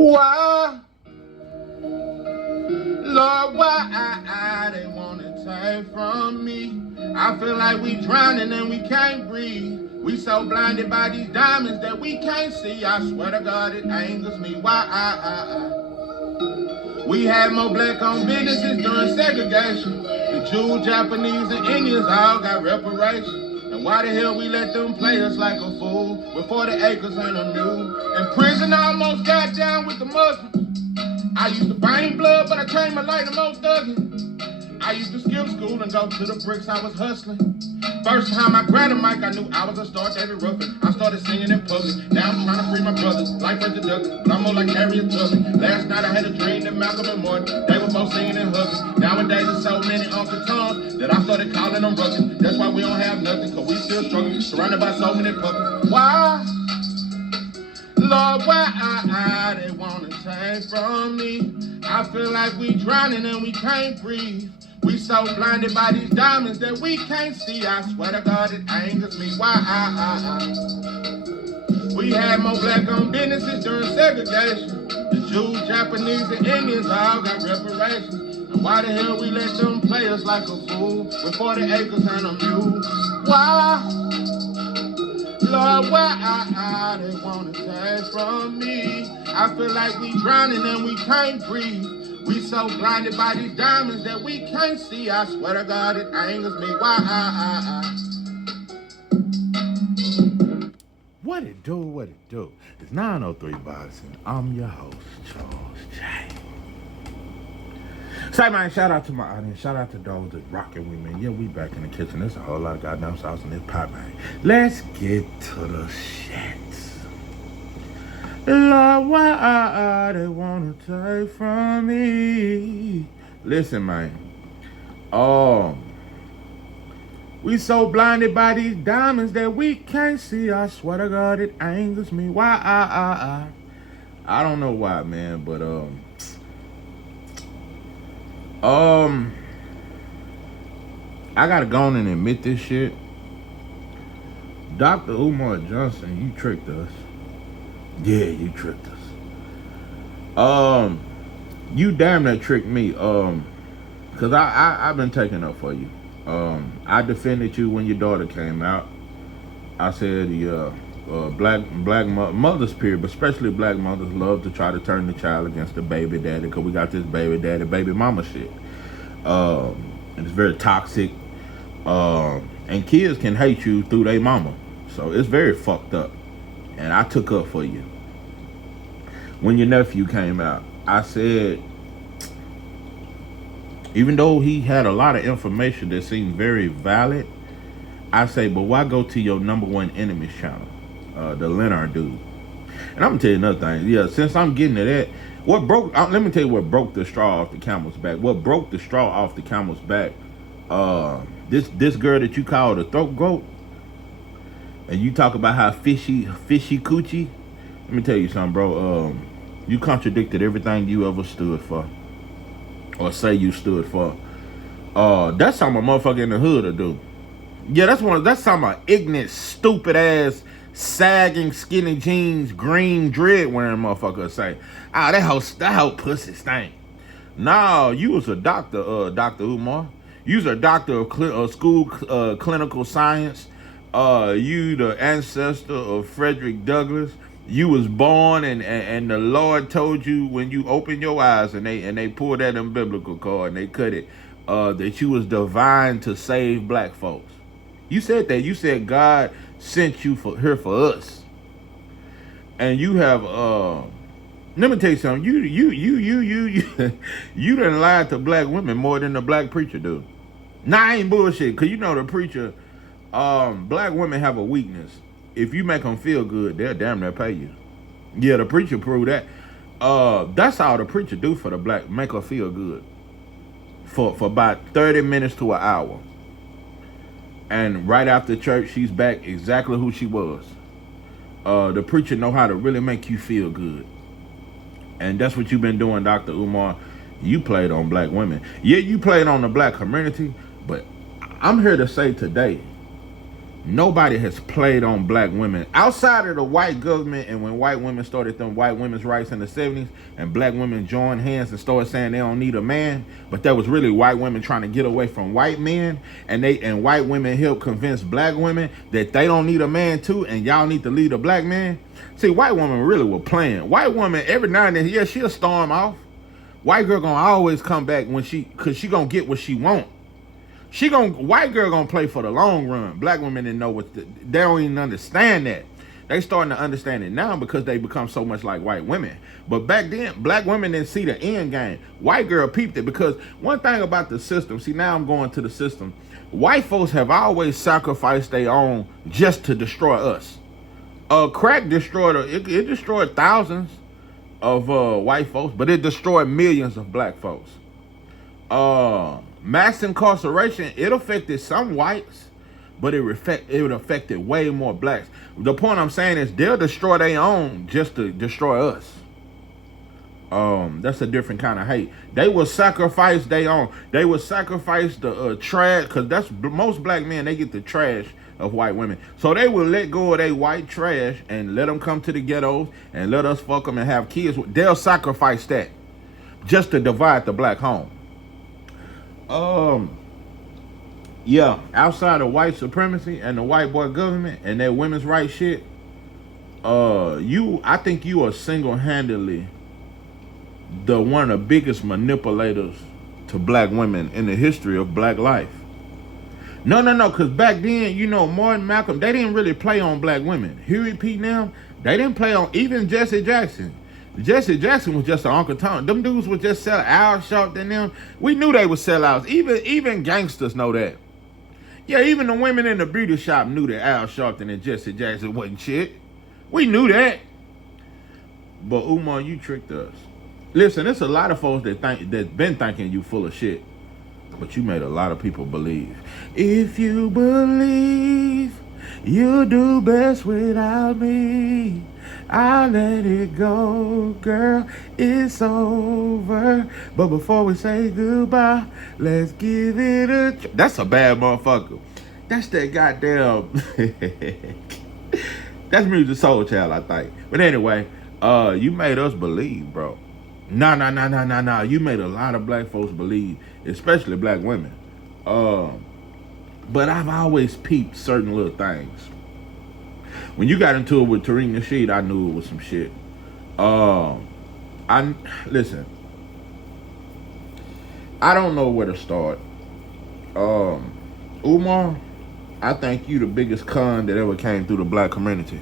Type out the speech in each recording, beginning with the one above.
Why, Lord, why they wanna take from me? I feel like we drowning and we can't breathe. We so blinded by these diamonds that we can't see. I swear to God, it angers me. Why? We had more black-owned businesses during segregation. The Jews, Japanese, and Indians all got reparations. And why the hell we let them play us like a fool before the acres ain't a mule? And prison almost got down with the Muslims. I used to bang blood, but I came a light the most thugging. I used to skip school and go to the bricks, I was hustling. First time I grabbed a mic, I knew I was a star, David Ruffin. I started singing in public. Now I'm trying to free my brothers, like Fred the Duck, but I'm more like Harriet Tubman. Last night I had a dream that Malcolm and Martin, they were both singing and hugging. Nowadays there's so many Uncle Toms that I started calling them rugged. That's why we don't have nothing, cause we still struggling, surrounded by so many puppets. Why? Lord, why they wanna take from me? I feel like we drowning and we can't breathe. We so blinded by these diamonds that we can't see. I swear to God, it angers me. Why? We had more black-owned businesses during segregation. The Jews, Japanese, and Indians all got reparations. And why the hell we let them play us like a fool with 40 acres and a mule? Why? Lord, why they wanna take from me? I feel like we drowning and we can't breathe. We so blinded by these diamonds that we can't see. I swear to God, it angers me. Why? What it do? It's 903 Boxing. I'm your host, Charles J. Say, man, shout out to my audience. Shout out to those that rocking with me. Yeah, we back in the kitchen. There's a whole lot of goddamn sauce in this pot, man. Let's get to the shit. Lord, why they wanna take from me? Listen, man. We so blinded by these diamonds that we can't see. I swear to God, it angers me. Why? I don't know why, man, but I gotta go on and admit this shit. Dr. Umar Johnson, you tricked us. Yeah, you tricked us. You damn near tricked me. Cause I've been taking up for you. I defended you when your daughter came out. I said black mothers, period, but especially black mothers, love to try to turn the child against the baby daddy, because we got this baby daddy, baby mama shit. And it's very toxic. And kids can hate you through their mama. So it's very fucked up. And I took up for you. When your nephew came out, I said, even though he had a lot of information that seemed very valid, I say, but why go to your #1 enemy's channel, the Leonard dude? And I'm gonna tell you another thing. Yeah, since I'm getting to that, let me tell you what broke the straw off the camel's back. What broke the straw off the camel's back? This girl that you call the throat goat, and you talk about how fishy coochie. Let me tell you something, bro. You contradicted everything you ever stood for, or say you stood for. That's something a motherfucker in the hood will do. Yeah, that's something an ignorant, stupid ass, sagging, skinny jeans, green dread wearing motherfucker will say. That whole pussy stink. No, you was a doctor, Dr. Umar. You was a doctor of school clinical science. You the ancestor of Frederick Douglass. You was born and the Lord told you when you opened your eyes and they pulled that umbilical cord and they cut it, that you was divine to save black folks. You said that. You said God sent you here for us. And you have let me tell you something. You done lied to black women more than the black preacher do. Nah, I ain't bullshit. Cause you know the preacher, black women have a weakness. If you make them feel good, they'll damn near pay you. Yeah, the preacher proved that. That's all the preacher do for the black, make her feel good. For about 30 minutes to an hour. And right after church, she's back exactly who she was. The preacher know how to really make you feel good. And that's what you've been doing, Dr. Umar. You played on black women. Yeah, you played on the black community, but I'm here to say today, Nobody has played on black women outside of the white government. And when white women started them white women's rights in the 70s and black women joined hands and started saying they don't need a man, but that was really white women trying to get away from white men, and white women helped convince black women that they don't need a man too, and y'all need to lead a black man. See, white women really were playing. White woman every now and then, yeah, she'll storm off. White girl gonna always come back cause she gonna get what she want. White girl gonna play for the long run. Black women didn't know they don't even understand that. They starting to understand it now because they become so much like white women. But back then, black women didn't see the end game. White girl peeped it because one thing about the system, see now I'm going to the system. White folks have always sacrificed their own just to destroy us. Crack destroyed, it destroyed thousands of white folks, but it destroyed millions of black folks. Mass incarceration, it affected some whites, but it affected way more blacks. The point I'm saying is they'll destroy their own just to destroy us. That's a different kind of hate. They will sacrifice their own. They will sacrifice the trash, because that's most black men, they get the trash of white women. So they will let go of their white trash and let them come to the ghettos and let us fuck them and have kids. They'll sacrifice that just to divide the black home. Yeah, outside of white supremacy and the white boy government and that women's rights shit, I think you are single-handedly one of the biggest manipulators to black women in the history of black life. No, because back then, Martin, Malcolm, they didn't really play on black women. Huey P. Now, they didn't play on even Jesse Jackson. Jesse Jackson was just an Uncle Tom. Them dudes would just sell Al Sharpton and them. We knew they would sell out. Even gangsters know that. Yeah, even the women in the beauty shop knew that Al Sharpton and Jesse Jackson wasn't shit. We knew that. But Umar, you tricked us. Listen, there's a lot of folks that been thinking you full of shit. But you made a lot of people believe. If you believe you'll do best without me, I'll let it go, girl, it's over. But before we say goodbye, let's give it a try. That's a bad motherfucker. That's that goddamn... That's Music Soul Child, I think. But anyway, you made us believe, bro. Nah. You made a lot of black folks believe, especially black women. But I've always peeped certain little things. When you got into it with Tariq Nasheed, I knew it was some shit. Listen, I don't know where to start. Umar, I think you the biggest con that ever came through the black community.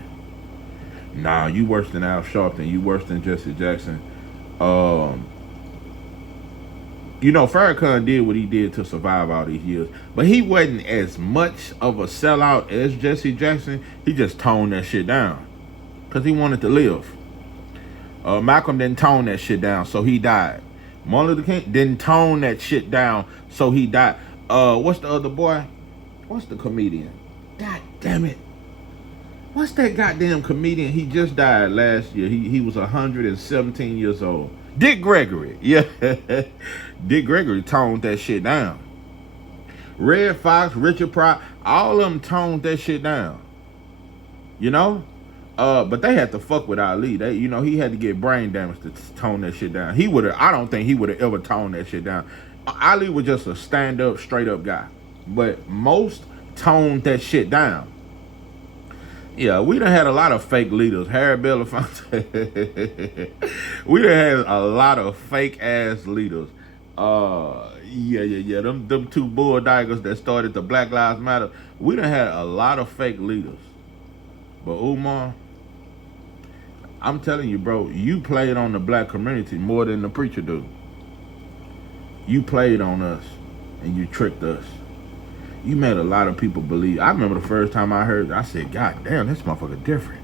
Nah, you worse than Al Sharpton. You worse than Jesse Jackson. Farrakhan did what he did to survive all these years, but he wasn't as much of a sellout as Jesse Jackson. He just toned that shit down because he wanted to live. Malcolm didn't tone that shit down, so he died. Martin Luther King didn't tone that shit down, so he died. What's the other boy? What's the comedian? God damn it. What's that goddamn comedian? He just died last year. He was 117 years old. Dick Gregory. Yeah. Dick Gregory toned that shit down. Red Fox, Richard Pryor, all of them toned that shit down. But they had to fuck with Ali. He had to get brain damage to tone that shit down. I don't think he would have ever toned that shit down. Ali was just a stand-up, straight-up guy. But most toned that shit down. Yeah, we done had a lot of fake leaders. Harry Belafonte. We done had a lot of fake-ass leaders. Yeah. Them two bulldaggers that started the Black Lives Matter. We done had a lot of fake leaders. But Umar, I'm telling you, bro, you played on the black community more than the preacher do. You played on us, and you tricked us. You made a lot of people believe. I remember the first time I heard, I said, God damn, this motherfucker different.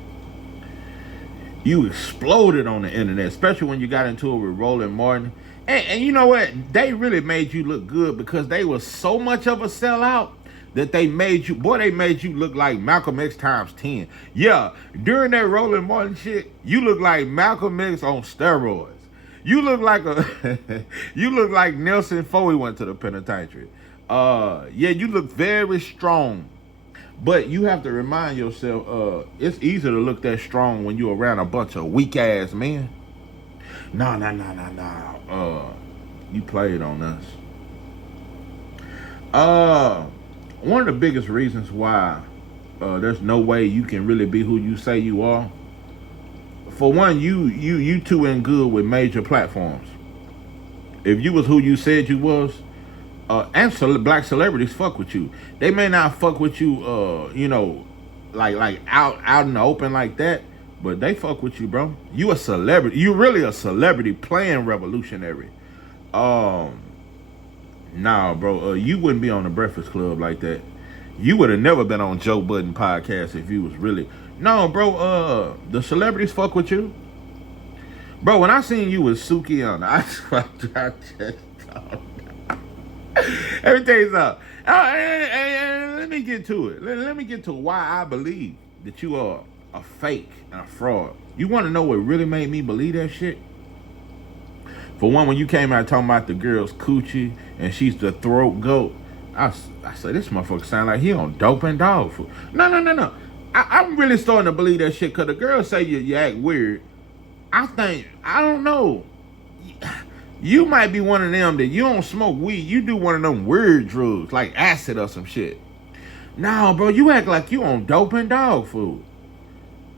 You exploded on the internet, especially when you got into it with Roland Martin. And you know what? They really made you look good because they were so much of a sellout that they made you look like Malcolm X times 10. Yeah, during that Roland Martin shit, you look like Malcolm X on steroids. You look like you look like Nelson before he went to the penitentiary. Yeah, you look very strong. But you have to remind yourself, it's easy to look that strong when you're around a bunch of weak ass men. No, no, no, no, no. You played on us. Uh, One of the biggest reasons why there's no way you can really be who you say you are. For one, you too in good with major platforms. If you was who you said you was, black celebrities fuck with you. They may not fuck with you, like out in the open like that, but they fuck with you, bro. You a celebrity. You really a celebrity playing revolutionary. Um, Nah, bro. You wouldn't be on the Breakfast Club like that. You would have never been on Joe Budden podcast if you was really. No, bro. The celebrities fuck with you, bro. When I seen you with Suki on, I just everything's up. Let me get to it. Let me get to why I believe that you are a fake and a fraud. You want to know what really made me believe that shit? For one, when you came out talking about the girl's coochie and she's the throat goat, I said, this motherfucker sound like he on dope and dog food. No. I'm really starting to believe that shit because the girl say you act weird. I don't know. You might be one of them that you don't smoke weed. You do one of them weird drugs like acid or some shit. No, bro, you act like you on dope and dog food.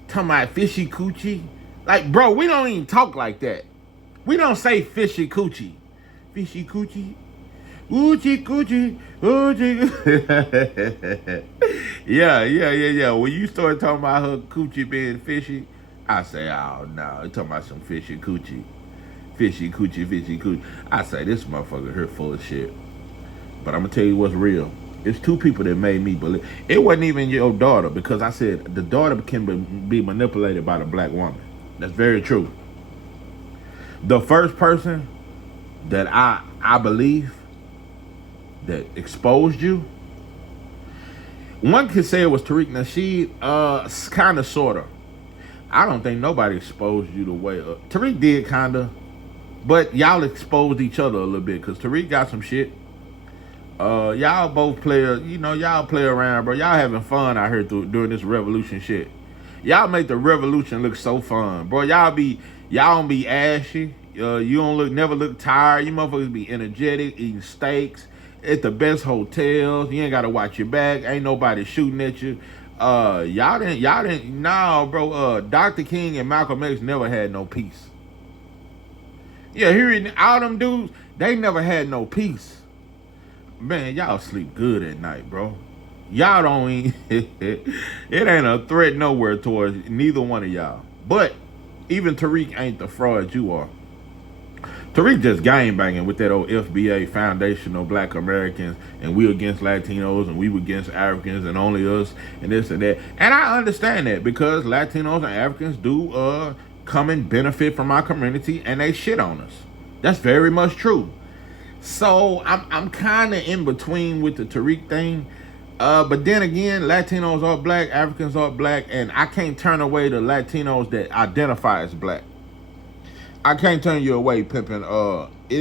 Talking about fishy coochie. Like, bro, we don't even talk like that. We don't say fishy coochie. Fishy coochie. Oochie coochie. Oochie. Yeah. When you start talking about her coochie being fishy, I say, oh no, you talking about some fishy coochie. Fishy coochie. I say, this motherfucker here full of shit. But I'm gonna tell you what's real. It's two people that made me believe. It wasn't even your daughter, because I said the daughter can be manipulated by the black woman. That's very true. The first person that I believe that exposed you, one could say it was Tariq Nasheed, kind of, sort of. I don't think nobody exposed you the way Tariq did, kind of, but y'all exposed each other a little bit because Tariq got some shit. Y'all both play, y'all play around, bro. Y'all having fun out here during this revolution shit. Y'all make the revolution look so fun, bro. Y'all don't be ashy. You don't never look tired. You motherfuckers be energetic, eating steaks at the best hotels. You ain't gotta watch your back. Ain't nobody shooting at you. Y'all didn't. No, bro. Dr. King and Malcolm X never had no peace. Yeah, all them dudes, they never had no peace. Man, y'all sleep good at night, bro. Y'all don't eat. It ain't a threat nowhere towards neither one of y'all. But even Tariq ain't the fraud you are. Tariq just gang banging with that old FBA, Foundational Black Americans, and we against Latinos, and we against Africans, and only us, and this and that. And I understand that because Latinos and Africans do come and benefit from our community, and they shit on us. That's very much true. So I'm kind of in between with the Tariq thing. But then again, Latinos are black, Africans are black, and I can't turn away the Latinos that identify as black. I can't turn you away, pimping. It is